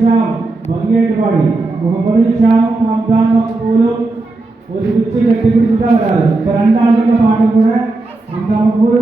Sham ഭംഗിയായിട്ട് പാടി. Muhammad ഷാമും Hamdan മഖ്ബൂലും ഒരുമിച്ച് കെട്ടിപ്പിടിച്ചിട്ടാണ് വരാറ്. ഇപ്പൊ രണ്ടാളുകളുടെ പാട്ടും കൂടെ ഹംദാൻ മഖ്ബൂൽ